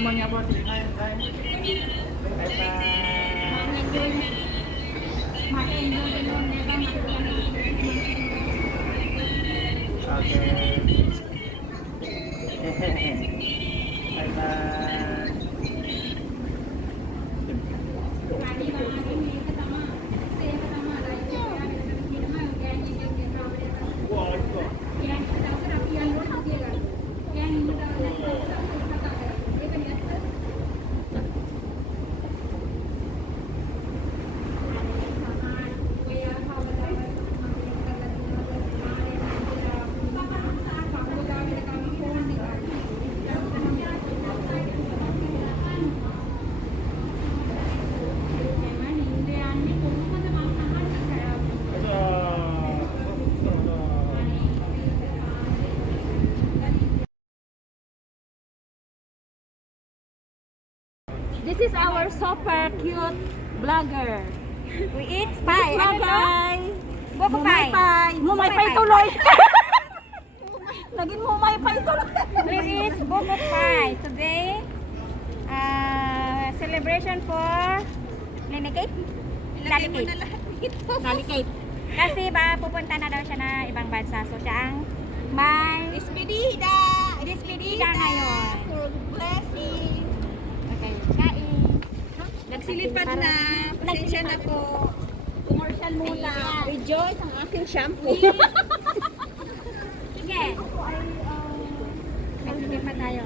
namanya po. This is our super cute vlogger. We eat pie. Ano to? Buko Mumay pie. pie. Mumay pie tuloy. Naging mumay pie tuloy. We eat buko pie. Today, celebration for Linicate? Lalicate. Lalicate. Kasi ba, pupunta na daw siya na ibang bansa. So, siya ang may Despedida. despedida ngayon. Blessing. Okay, kain. Nagsilipad na. Pasensya na po. Commercial muna. Rejoice ang aking shampoo. Sige. Sige pa tayo.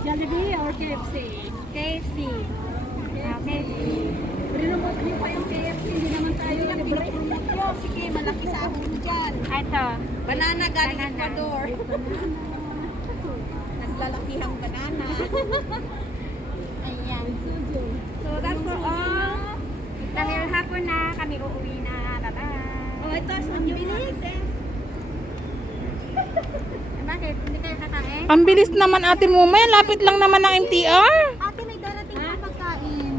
Jollibee or KFC? KFC. Okay. Remote niyo pa yung KFC. Hindi naman tayo libre. Sige, malaki sa akin mo dyan. Ito. Banana galing Banana. Ecuador. Naglalakihang banana. Ayan. So that's for all. Dahil hapon na, kami uuwi na. Bye-bye. Oh, ito sa bilis. Bakit? Hindi kayo kakain? Ang bilis naman Ate Mumay, lapit lang naman ng MTR. Ate, may darating na pagkain.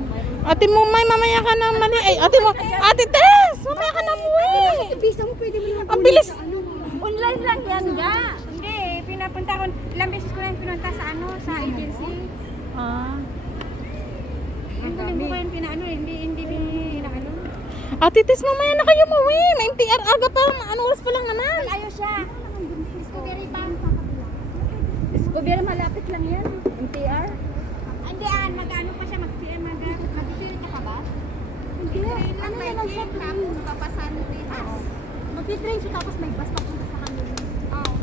Ate Mumay, mamaya ka na mali. Ay, Ate Tess, mamaya ka na umuwi. Visa mo pwede mo yung Ang bilis. online lang yan ga. Hindi, pinapunta ko. Ilang beses ko na yung pinunta sa ano, sa agency. Ah. Hindi ko kayo pinaano, hindi ano. Ate Tess, mamaya na kayo umuwi. May MTR aga pa. Ano oras pa lang naman? Ayaw siya. Discovery Bank. Discovery malapit lang yan. MTR. Hindi mag-ano pa siya, mag-feel ka pa ba? Hindi. Ano yan ang shop lang? Papasan din. Mag-train siya tapos may bus papunta sa kanila. Oo.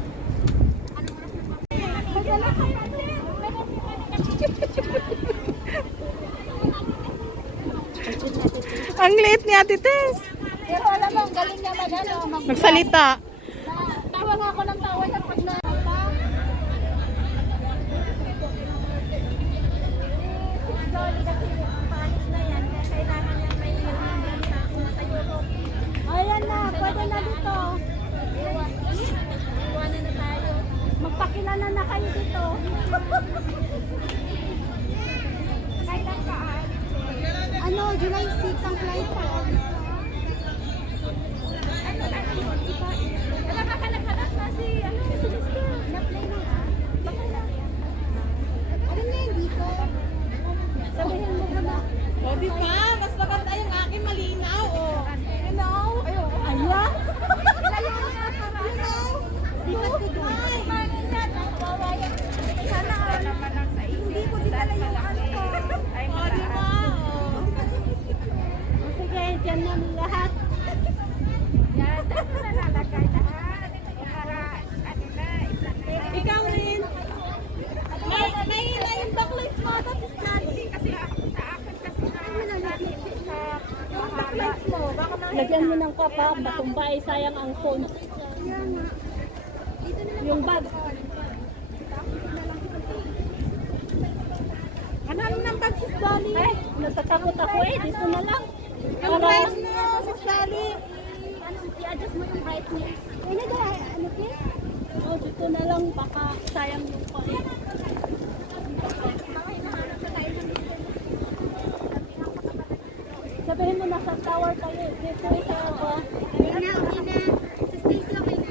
Magdala ka pa Ang liit ni Ate Tess. Pero alam mo, ang galing niya Nagsalita. Tawa nga ako ng tawa sa pag na... Ayan na, pwede na dito. Iwanan na tayo. Magpakilala na kayo dito. Kailan ka Ano, July 6 ang flight ko. Nakakalag-halag na si Sister. Na-play na nga. Baka na. Ano na yun dito? Sabihin mo ba na? O, di ba? Mas maganda yung aking malinaw. O. You know? Ayan! Dito ko doon. Sana all. Hindi ko dinala yung ano. Ay, Sige, dyan na lahat. yan. Dito na lalagay lahat. Para, ano na, Ikaw rin. May yung backlights mo, tapos study. kasi ako sa akin kasi Yung backlights mo, lagyan mo ng kapa, batumbay, sayang ang phone. Yung bag. Ano ng bag si Sally? Ay, natatakot ako dito na lang. Yung bright mo, si Sally. I-adjust mo yung brightness. Ano ba? Ano ki? Oh, dito na lang, baka sayang yung phone. Sabihin mo nasa tower tayo. Dito sa okay na. Si Stacy, okay na.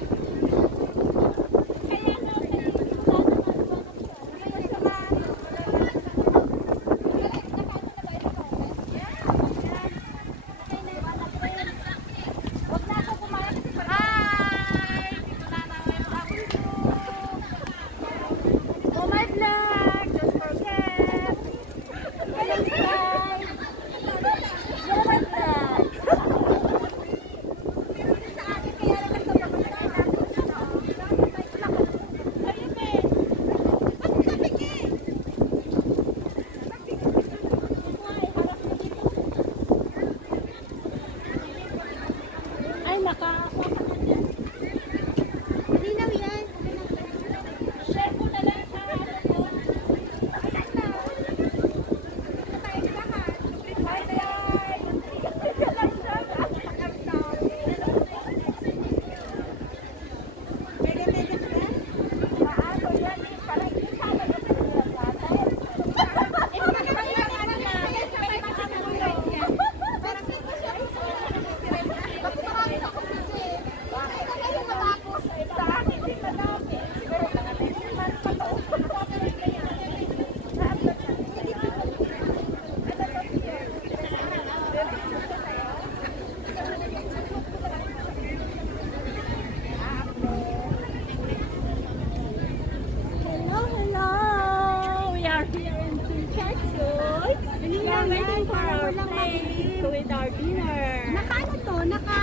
waiting for our plate with our dinner. Naka ano to? Naka...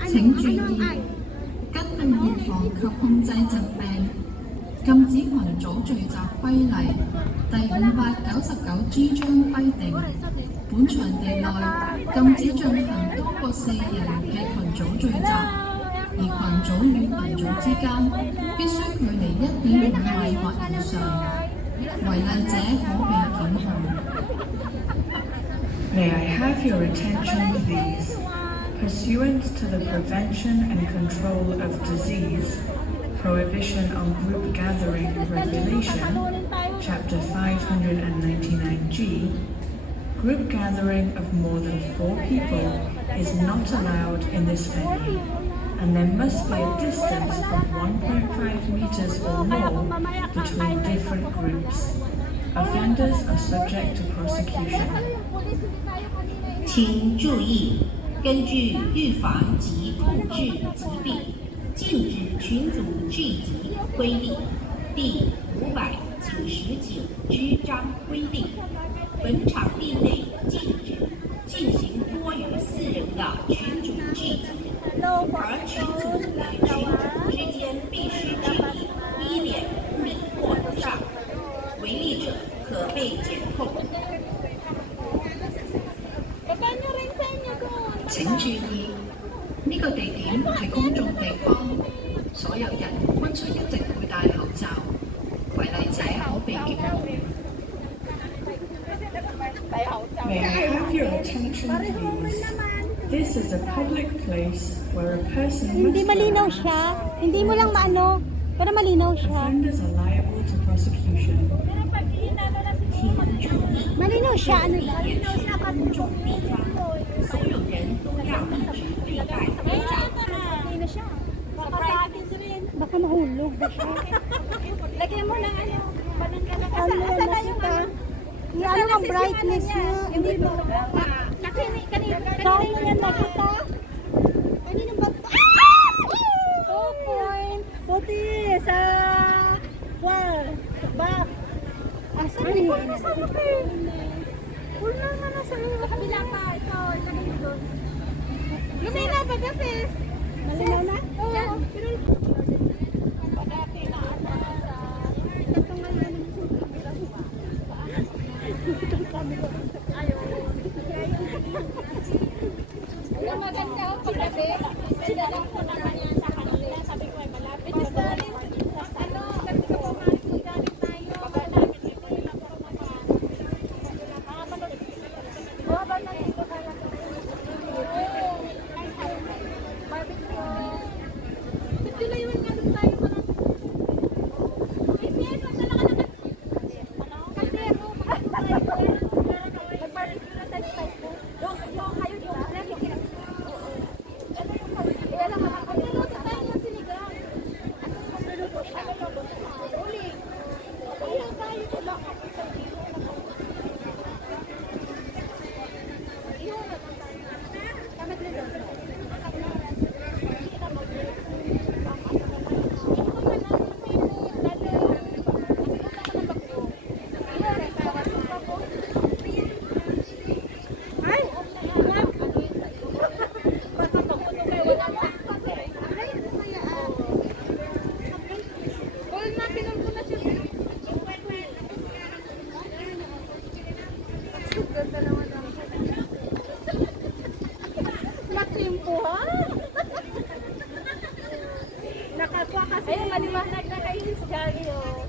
Ano? 請注 Ano 意 ay?，根據預防及控制疾病禁止群組聚集規例第599G 章規定，本場地內禁止進行多過4人嘅群組聚集，而群組與群組之間必須距離1.5米或以上，違例者可被檢控。May I have your attention, please? Pursuant to the Prevention and Control of Disease, Prohibition on Group Gathering Regulation, Chapter 599G, group gathering of more than 4 people is not allowed in this venue, and there must be a distance of 1.5 meters or more between different groups. Offenders are subject to prosecution. 请注意，根据预防及控制疾病禁止群组聚集规例第599章规定，本场地内禁止进行多于4人的群组聚集，而群组与群组之间必须距离1.5米或以上，违例者可被检控。 請注意，呢個地點係公眾地方，所有人均須一直佩戴口罩，違例者可被檢控。 May I have your attention, please? This is a public place where a person Hindi must malinaw wear a siya. Hindi mo lang maano. Para malinaw mask. siya. Offenders are liable to prosecution. Malinaw siya. Ano lang? 公众地方，所有人都要一直佩戴口罩。 Baka sa akin rin. Baka mahulog ba siya? Lagyan mo ng ano. Ano yan nakita? Ano ang brightness niya? Hindi ba? Kasi kanina Saan mo yan nakita? Kanina ba? 2 points. Puti sa wall. Sa back. Asa na yun? Nasa lupin. Full na nga nasa lupin. sa kabila pa. Ito, ilagay mo doon. Lumina ba kasi? Malinaw na? Oo. Pero ang maganda ang paggabi. Sinadang ko naman yan sa kanila. Sabi ko ay malapit. Ano, sabi ko po nga rin galing tayo. Malapit dito yung ako Buwaba na dito kaya barbecue. Sige lang yung nga doon tayo pa lang. Yes, wag na lang ka naman. Kasi mag-barbecue na tayo sa Facebook. Yung kayo dito. Kaya lang magluluto tayo ng sinigang. Magluluto siya. Uli. Kaya tayo wala. Nakakuha kasi. Ayun, maliwanag na kayo sa gari, oh.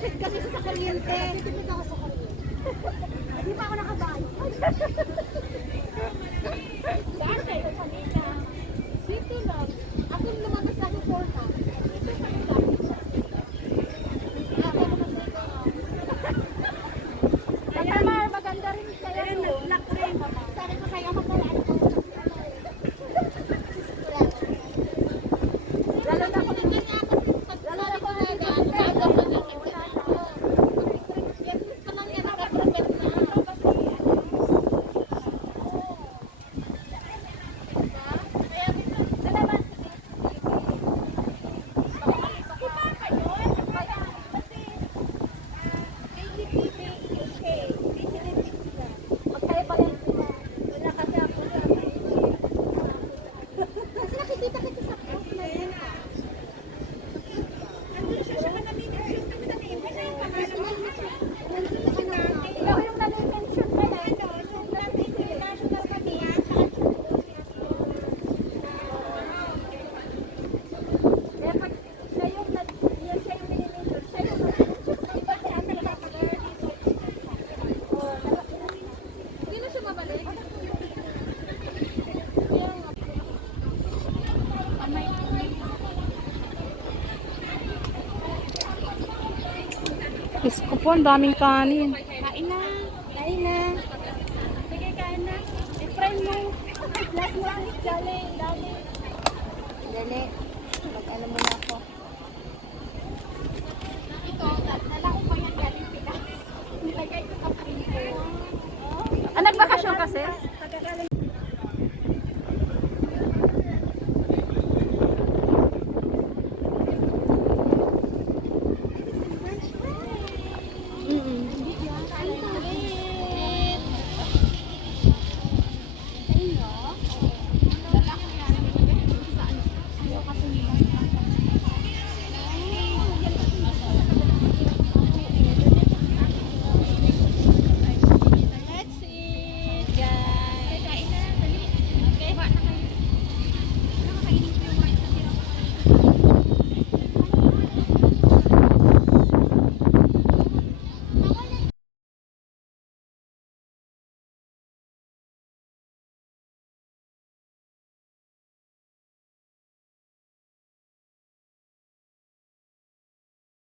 Tipid kasi sa kuryente. Tipid ako sa kuryente. Hindi pa ako nakabayo. Saan kayo kanina? Dito lang. Ako lumabas lagi 4 na. Dito kanina. Ako naman dito. Kaya maganda rin kayo. Nag-lock rin. Sabi ko sa'yo, magkalaan ko. Lalo na kung hindi niya ako lalo na kung hindi niya yes, gusto lang niya nakaprepare na. Kaya dalaman Diyos ko po, ang daming kanin. Kain na. Kain na. Sige, kain na. I-fry mo. Last mo si Charlie. Dali. Dali. Mag-ano muna ako.